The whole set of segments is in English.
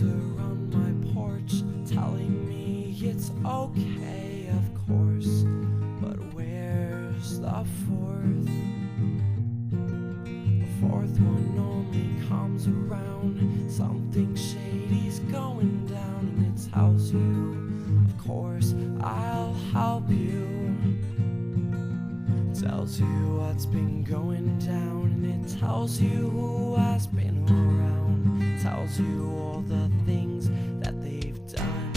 on my porch telling me it's okay, of course, but where's the fourth? The fourth one only comes around, something shady's going down, and it tells you, of course, I'll help you. It tells you what's been going down, and it tells you who has been around. It tells you all the things that they've done.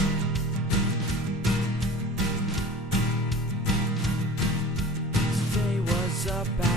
Today was a bad